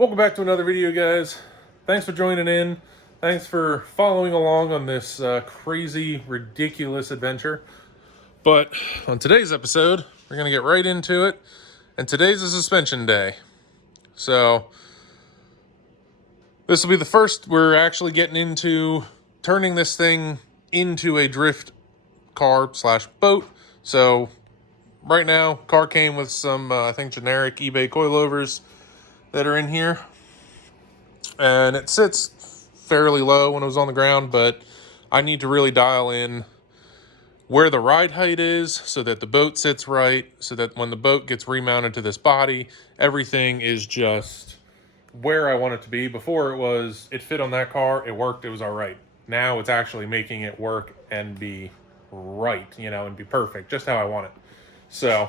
Welcome back to another video, guys. Thanks for joining in. Thanks for following along on this crazy, ridiculous adventure. But on today's episode, we're going to get right into it. And today's a suspension day. So this will be the first we're actually getting into turning this thing into a drift car slash boat. So right now, car came with some, I think, generic eBay coilovers that are in here. And it sits fairly low when it was on the ground, but I need to really dial in where the ride height is so that the boat sits right, so that when the boat gets remounted to this body, everything is just where I want it to be. Before it fit on that car, it worked, it was all right. Now it's actually making it work and be right, and be perfect, just how I want it. So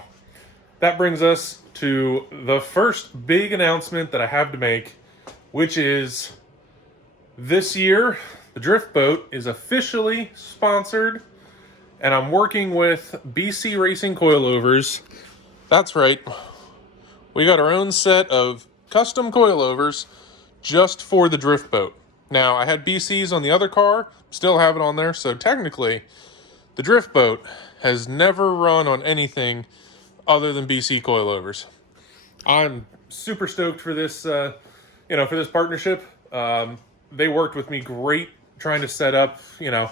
that brings us to the first big announcement that I have to make, which is this year, the Drift Boat is officially sponsored, and I'm working with BC Racing Coilovers. That's right. We got our own set of custom coilovers just for the Drift Boat. Now, I had BCs on the other car, still have it on there, so technically, the Drift Boat has never run on anything other than BC coilovers. I'm super stoked for this, for this partnership. They worked with me great trying to set up,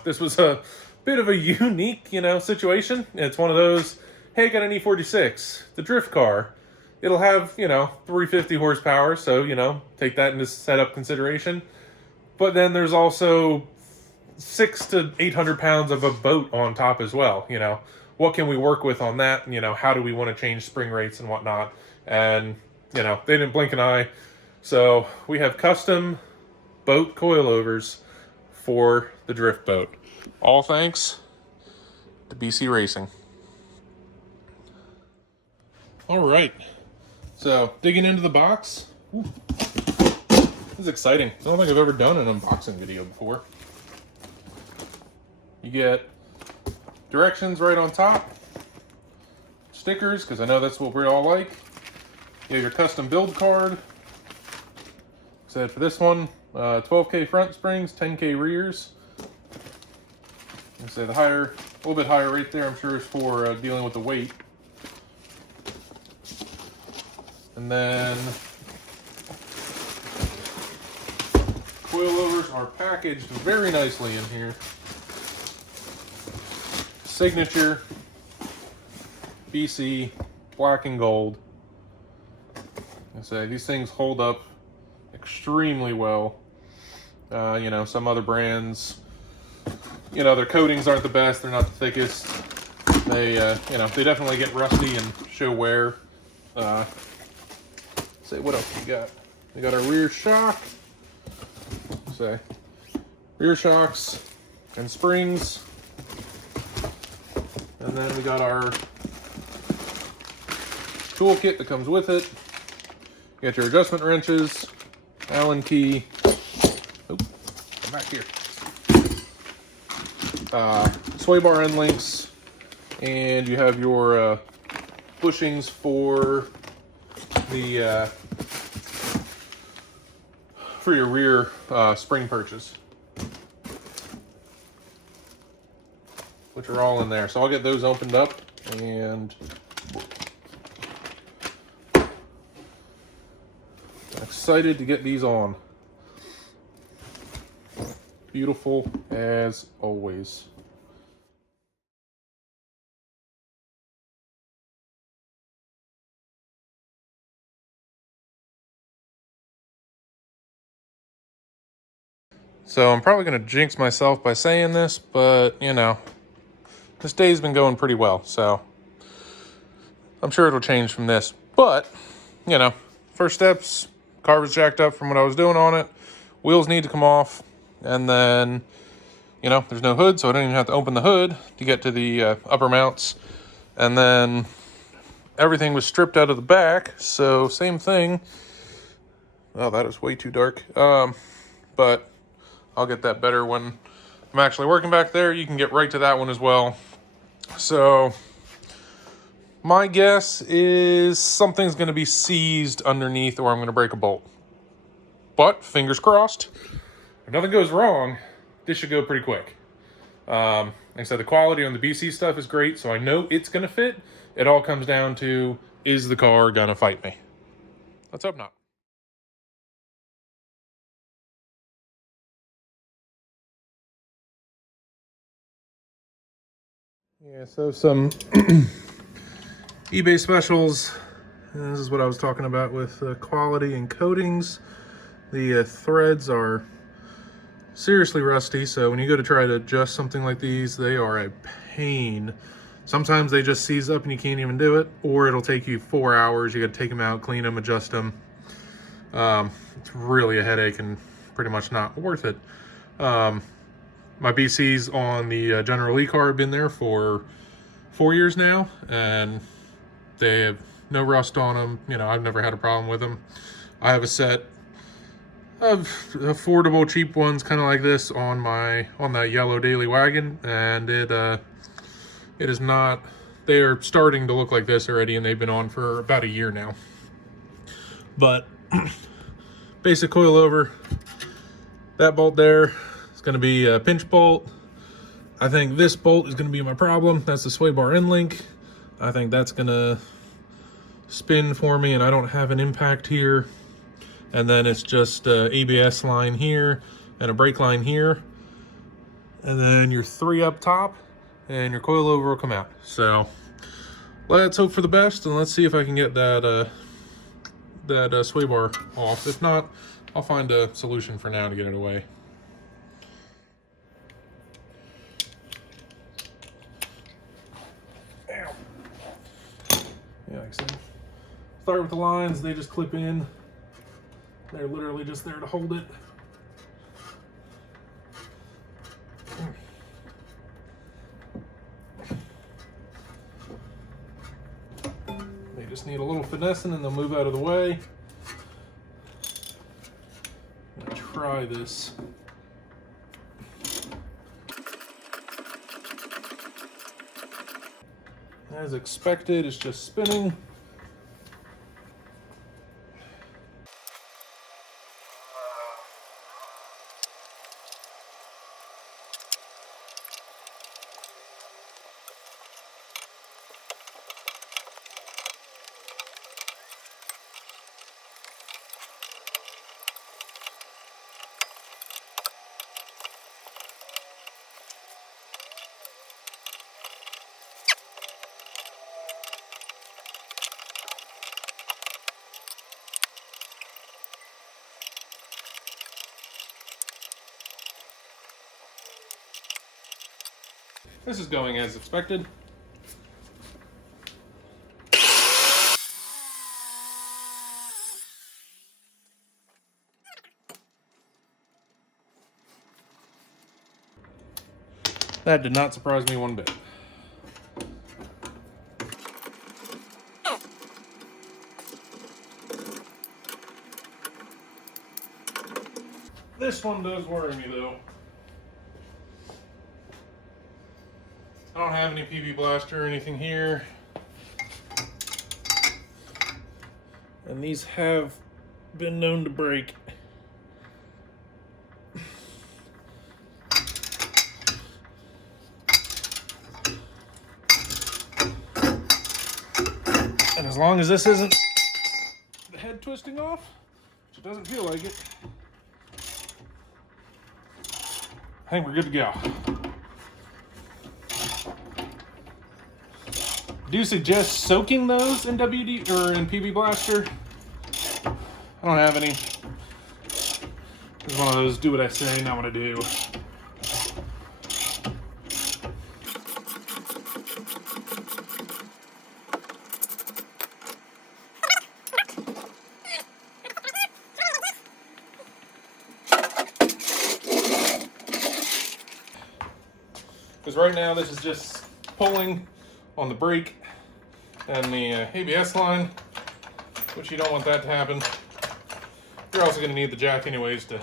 this was a bit of a unique, situation. It's one of those, hey, got an E46, the drift car. It'll have, 350 horsepower, so, take that into setup consideration. But then there's also 600 to 800 pounds of a boat on top as well, What can we work with on that? How do we want to change spring rates and whatnot? And, they didn't blink an eye. So we have custom boat coilovers for the Drift Boat. All thanks to BC Racing. All right. So digging into the box. Ooh. This is exciting. I don't think I've ever done an unboxing video before. You get directions right on top. Stickers, because I know that's what we all like. You have your custom build card. Said for this one, 12K front springs, 10K rears. I say the higher, a little bit higher rate there, I'm sure is for dealing with the weight. And then coilovers are packaged very nicely in here. Signature BC black and gold. I say these things hold up extremely well. Some other brands, their coatings aren't the best, they're not the thickest. They they definitely get rusty and show wear. Say what else we got? We got our rear shock. Say rear shocks and springs. And then we got our toolkit that comes with it. You got your adjustment wrenches, Allen key. Oh, come back here. Sway bar end links, and you have your bushings for the for your rear spring purchase, which are all in there. So I'll get those opened up, and I'm excited to get these on. Beautiful as always. So I'm probably going to jinx myself by saying this, but, this day's been going pretty well, so I'm sure it'll change from this. But, first steps, car was jacked up from what I was doing on it. Wheels need to come off, and then, there's no hood, so I don't even have to open the hood to get to the upper mounts. And then everything was stripped out of the back, so same thing. Oh, that is way too dark. But I'll get that better when I'm actually working back there. You can get right to that one as well. So my guess is something's going to be seized underneath, or I'm going to break a bolt. But fingers crossed, if nothing goes wrong, this should go pretty quick. Like I said, the quality on the BC stuff is great, so I know it's going to fit. It all comes down to, is the car going to fight me? Let's hope not. Yeah, so some eBay specials. And this is what I was talking about with quality and coatings. The threads are seriously rusty, so when you go to try to adjust something like these, they are a pain. Sometimes they just seize up and you can't even do it, or it'll take you 4 hours. You got to take them out, clean them, adjust them. It's really a headache and pretty much not worth it. My BCs on the General Lee car have been there for 4 years now, and they have no rust on them. You know, I've never had a problem with them. I have a set of affordable, cheap ones, kind of like this, on that yellow daily wagon, and it is not. They are starting to look like this already, and they've been on for about a year now. But basic coilover. That bolt there is going to be a pinch bolt. I think this bolt is going to be my problem. That's the sway bar end link. I think that's going to spin for me, and I don't have an impact here. And then it's just a ABS line here and a brake line here. And then your 3 up top, and your coilover will come out. So let's hope for the best, and let's see if I can get that sway bar off. If not, I'll find a solution for now to get it away. Ow. Yeah, like I said, start with the lines. They just clip in. They're literally just there to hold it. They just need a little finessing and they'll move out of the way. I'm gonna try this. As expected, it's just spinning. This is going as expected. That did not surprise me one bit. This one does worry me though. I don't have any PB blaster or anything here. And these have been known to break. And as long as this isn't the head twisting off, which it doesn't feel like it, I think we're good to go. Do suggest soaking those in WD or in PB Blaster. I don't have any. It's one of those do what I say, not what I do. Because right now this is just pulling on the brake and the ABS line, which you don't want that to happen. You're also going to need the jack anyways to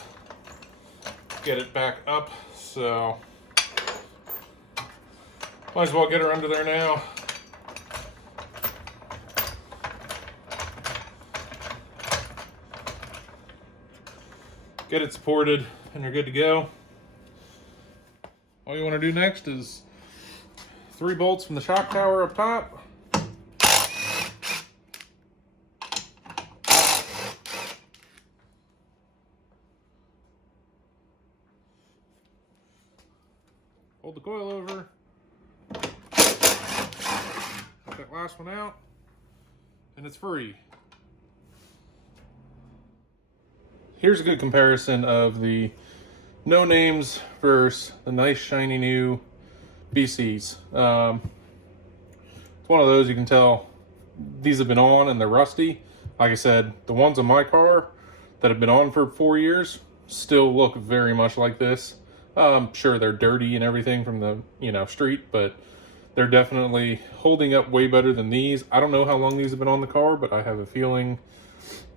get it back up, so might as well get her under there now. get it supported, and you're good to go. All you want to do next is 3 bolts from the shock tower up top. Hold the coil over. Get that last one out, and it's free. Here's a good comparison of the no names versus the nice shiny new BCs. It's one of those you can tell these have been on and they're rusty. Like I said, the ones on my car that have been on for 4 years still look very much like this. Sure, they're dirty and everything from the street, but they're definitely holding up way better than these. I don't know how long these have been on the car, but I have a feeling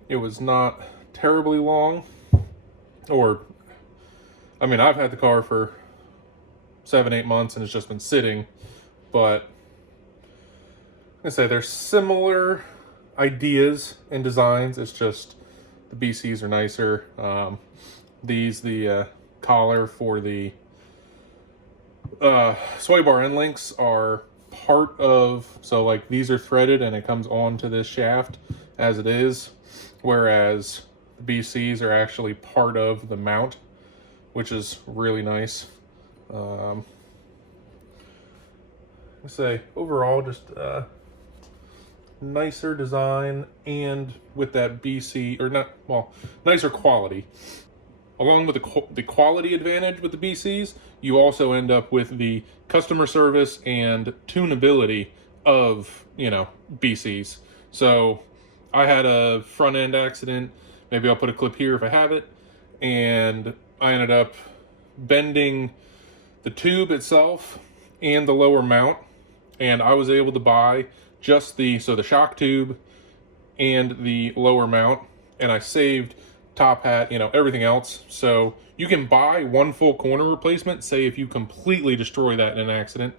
it was not terribly long. Or, I mean, I've had the car for 7-8 months and it's just been sitting, but I say they're similar ideas and designs. It's just the BCs are nicer. The collar for the sway bar end links are part of, so like these are threaded and it comes onto this shaft as it is, whereas the BCs are actually part of the mount, which is really nice. I say overall just nicer design, and with that BC, or not, well, nicer quality. Along with the quality advantage with the BCs, you also end up with the customer service and tunability of, BCs. So I had a front end accident, maybe I'll put a clip here if I have it, and I ended up bending the tube itself and the lower mount, and I was able to buy just the shock tube and the lower mount, and I saved top hat, everything else. So you can buy one full corner replacement, say if you completely destroy that in an accident,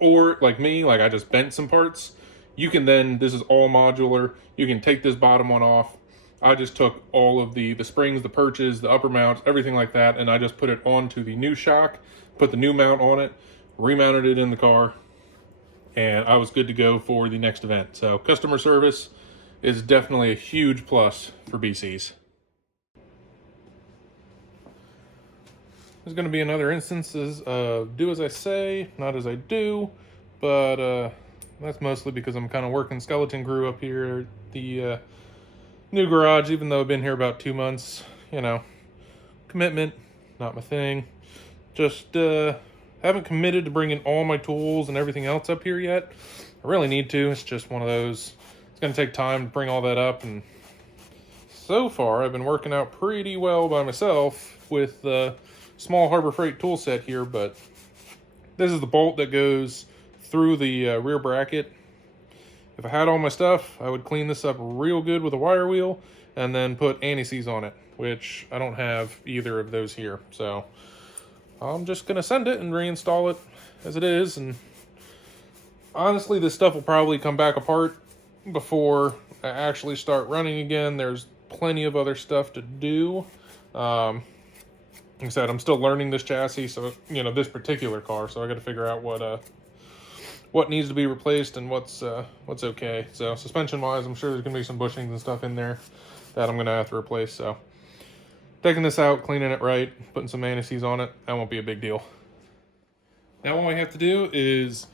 or like me, like I just bent some parts, you can then, this is all modular, you can take this bottom one off. I just took all of the springs, the perches, the upper mounts, everything like that, and I just put it onto the new shock, put the new mount on it, remounted it in the car, and I was good to go for the next event. So customer service is definitely a huge plus for BCs. There's going to be another instances of do as I say, not as I do, but that's mostly because I'm kind of working skeleton crew up here at the new garage, even though I've been here about 2 months. Commitment, not my thing. Just haven't committed to bringing all my tools and everything else up here yet. I really need to. It's just one of those, it's going to take time to bring all that up, and so far I've been working out pretty well by myself with the small Harbor Freight tool set here, but this is the bolt that goes through the rear bracket. If I had all my stuff, I would clean this up real good with a wire wheel and then put anti-seize on it, which I don't have either of those here. So I'm just going to send it and reinstall it as it is. And honestly, this stuff will probably come back apart before I actually start running again. There's plenty of other stuff to do. Like I said, I'm still learning this chassis, so this particular car, so I got to figure out what needs to be replaced and what's okay. So suspension wise, I'm sure there's gonna be some bushings and stuff in there that I'm gonna have to replace. So taking this out, cleaning it right, putting some anti-seize on it, that won't be a big deal. Now all I have to do is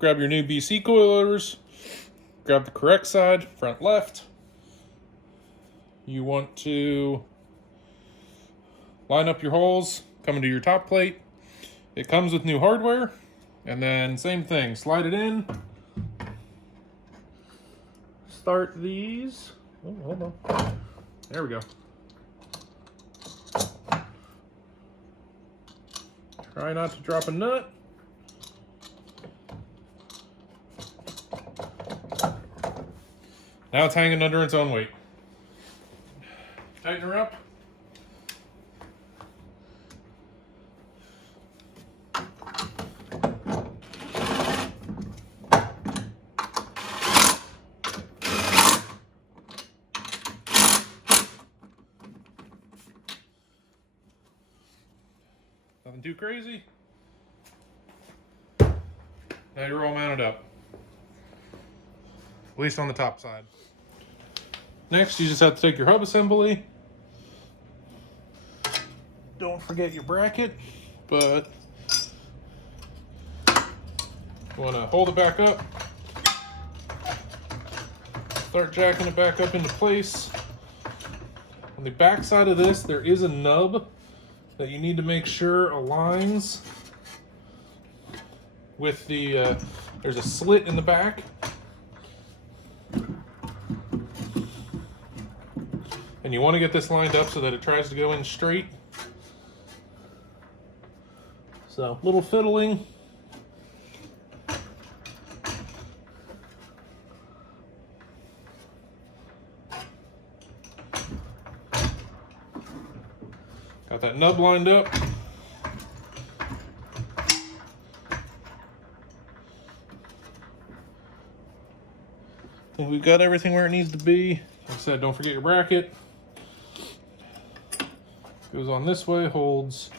grab your new BC coilovers, grab the correct side, front left. You want to line up your holes coming to your top plate. It comes with new hardware, and then same thing, slide it in. Start these. Oh, hold on. There we go. Try not to drop a nut. Now it's hanging under its own weight. Tighten her up. Nothing too crazy. Now you're all mounted up. At least on the top side. Next, you just have to take your hub assembly. Don't forget your bracket, but you want to hold it back up. Start jacking it back up into place. On the back side of this, there is a nub that you need to make sure aligns with the, there's a slit in the back. And you want to get this lined up so that it tries to go in straight. So, little fiddling. Got that nub lined up. I think we've got everything where it needs to be. Like I said, don't forget your bracket. Goes on this way, holds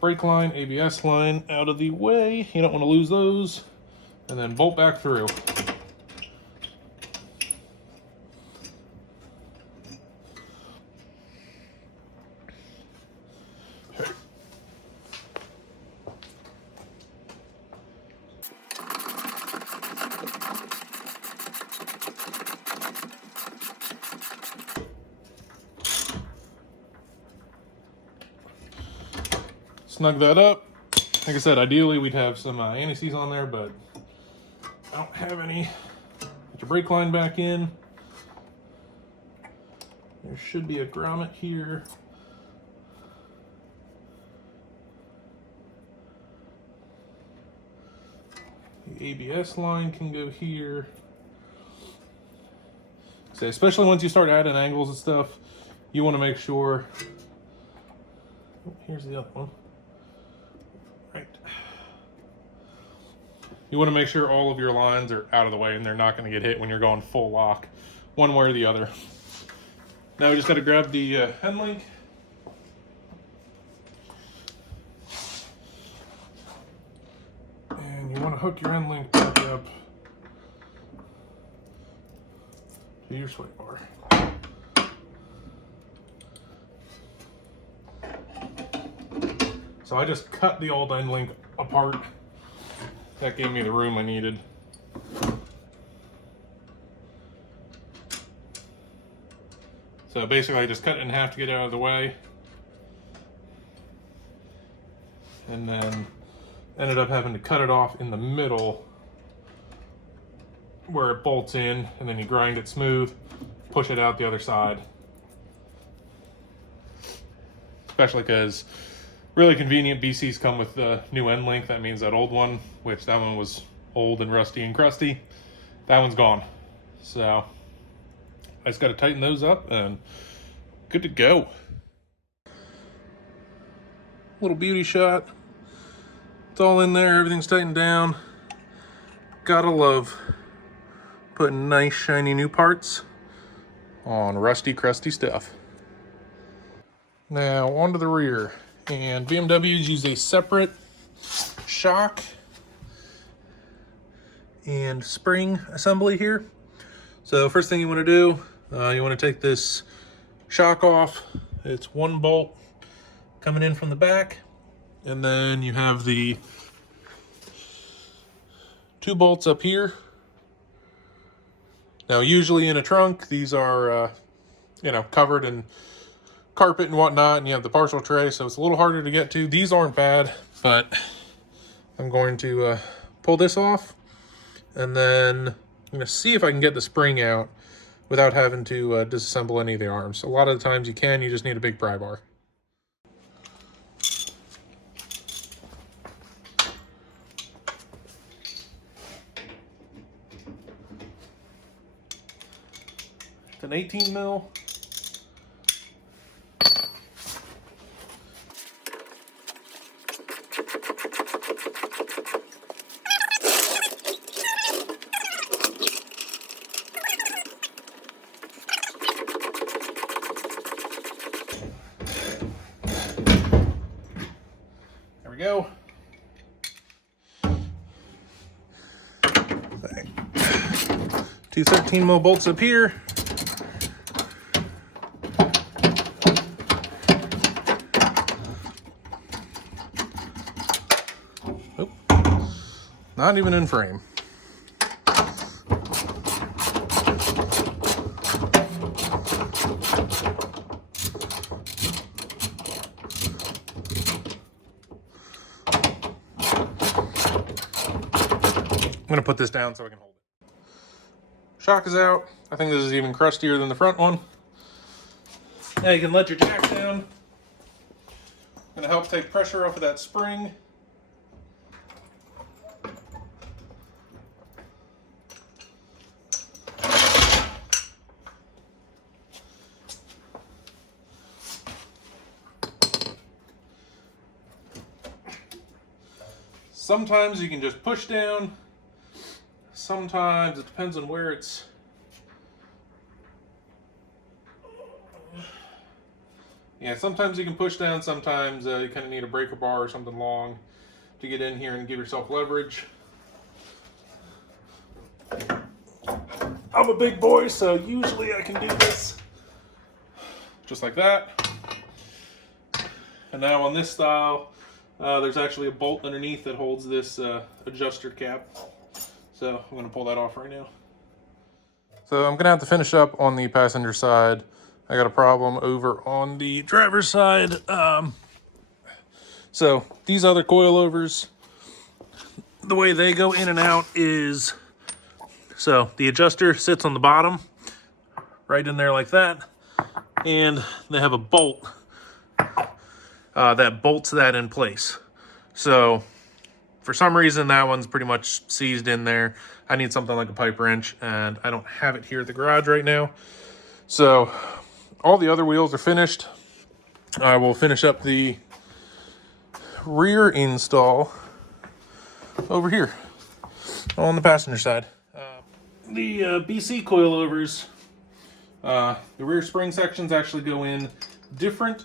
brake line, ABS line out of the way. You don't want to lose those. And then bolt back through. Snug that up. Like I said, ideally we'd have some anti-seize on there, but I don't have any. Get your brake line back in. There should be a grommet here. The ABS line can go here. So especially once you start adding angles and stuff, you want to make sure. Oh, here's the other one. Right. You want to make sure all of your lines are out of the way and they're not going to get hit when you're going full lock, one way or the other. Now we just got to grab the end link. And you want to hook your end link back up to your sway bar. So I just cut the old end link apart. That gave me the room I needed. So basically I just cut it in half to get it out of the way. And then ended up having to cut it off in the middle where it bolts in, and then you grind it smooth, push it out the other side. Especially because really convenient BCs come with the new end link. That means that old one, which that one was old and rusty and crusty, that one's gone. So I just got to tighten those up and good to go. Little beauty shot. It's all in there, everything's tightened down. Gotta love putting nice shiny new parts on rusty crusty stuff. Now onto the rear. And BMWs use a separate shock and spring assembly here. So first thing you want to do, you want to take this shock off. It's one bolt coming in from the back, and then you have the two bolts up here. Now usually in a trunk, these are covered in carpet and whatnot, and you have the partial tray, so it's a little harder to get to. These aren't bad, but I'm going to pull this off, and then I'm going to see if I can get the spring out without having to disassemble any of the arms. A lot of the times you can, you just need a big pry bar. It's an 18 mil. go. Two 13 mil bolts up here. Oh, not even in frame. I'm gonna put this down so I can hold it. Shock is out. I think this is even crustier than the front one. Now you can let your jack down. Gonna help take pressure off of that spring. Sometimes you can just push down. Sometimes it depends on where it's. Yeah, sometimes you can push down, sometimes you kind of need a breaker bar or something long to get in here and give yourself leverage. I'm a big boy, so usually I can do this just like that. And now on this style, there's actually a bolt underneath that holds this adjuster cap. So I'm going to pull that off right now. So I'm going to have to finish up on the passenger side. I got a problem over on the driver's side. So these other coilovers, the way they go in and out is, so the adjuster sits on the bottom, right in there like that. And they have a bolt that bolts that in place. So for some reason, that one's pretty much seized in there. I need something like a pipe wrench, and I don't have it here at the garage right now. So all the other wheels are finished. I will finish up the rear install over here on the passenger side. The BC coilovers, the rear spring sections actually go in different.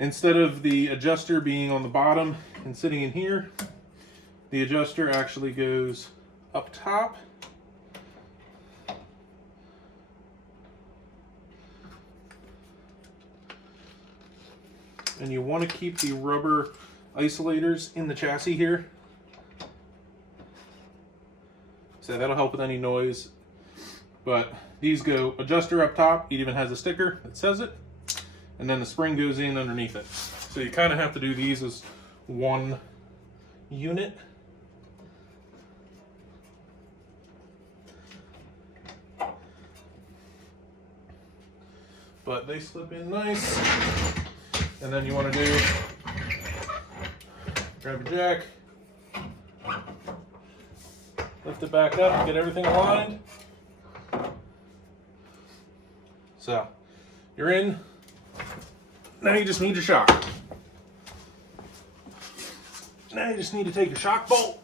Instead of the adjuster being on the bottom and sitting in here, the adjuster actually goes up top. And you want to keep the rubber isolators in the chassis here. So that'll help with any noise. But these go adjuster up top. It even has a sticker that says it. And then the spring goes in underneath it. So you kind of have to do these as one unit. But they slip in nice. And then you want to do, grab your jack, lift it back up, get everything aligned. So you're in. Now you just need your shock. Now you just need to take your shock bolt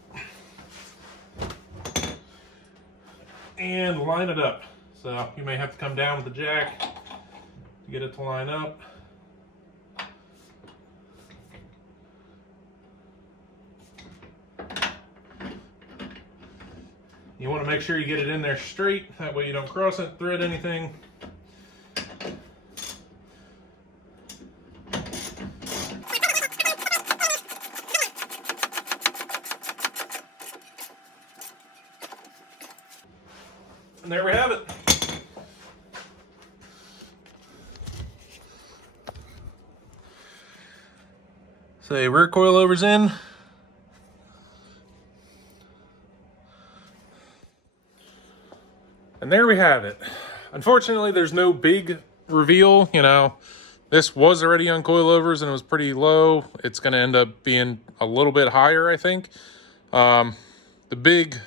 and line it up. So you may have to come down with the jack to get it to line up. You want to make sure you get it in there straight, that way you don't cross it, thread anything. And there we have it. So rear coilovers in. And there we have it. Unfortunately, there's no big reveal. You know, this was already on coilovers and it was pretty low. It's going to end up being a little bit higher, I think. The big,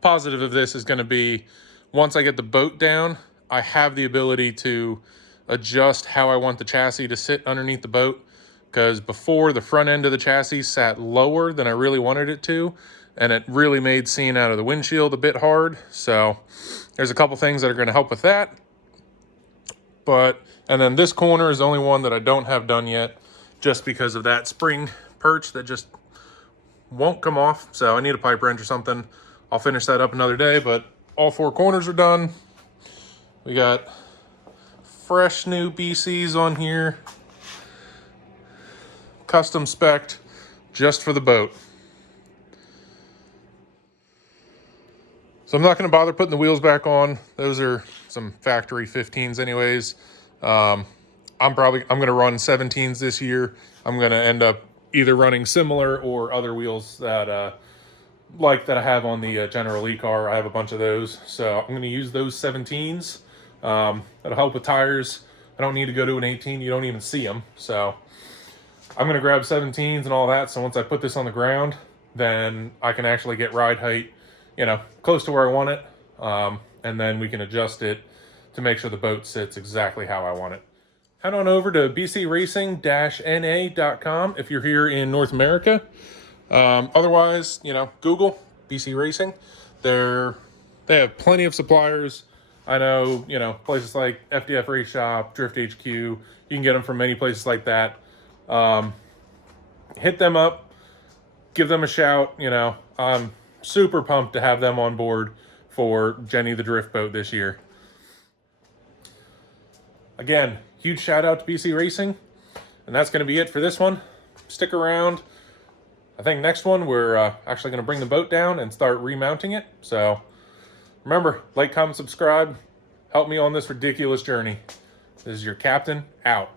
positive of this is going to be once I get the boat down, I have the ability to adjust how I want the chassis to sit underneath the boat. Because before, the front end of the chassis sat lower than I really wanted it to. And it really made seeing out of the windshield a bit hard. So there's a couple things that are going to help with that. And then this corner is the only one that I don't have done yet. just because of that spring perch that just won't come off. So I need a pipe wrench or something. I'll finish that up another day, but all 4 corners are done. We got fresh new BCs on here, custom spec'd just for the boat. So I'm not going to bother putting the wheels back on. Those are some factory 15s anyways. I'm going to run 17s this year. I'm going to end up either running similar or other wheels that like that I have on the General Lee car. I have a bunch of those, so I'm going to use those 17s. That'll help with tires. I don't need to go to an 18. You don't even see them. So I'm going to grab 17s and all that. So once I put this on the ground, then I can actually get ride height, you know, close to where I want it. And then we can adjust it to make sure the boat sits exactly how I want it. Head on over to BCRacing-NA.com if you're here in North America. Otherwise, you know, Google BC Racing. They have plenty of suppliers. I know, you know, places like FDF Race Shop, Drift HQ. You can get them from many places like that. Hit them up, give them a shout. You know, I'm super pumped to have them on board for Jenny the Drift Boat this year. Again, huge shout out to BC Racing. And that's going to be it for this one. Stick around. I think next one we're actually going to bring the boat down and start remounting it. So remember, like, comment, subscribe. Help me on this ridiculous journey. This is your captain, out.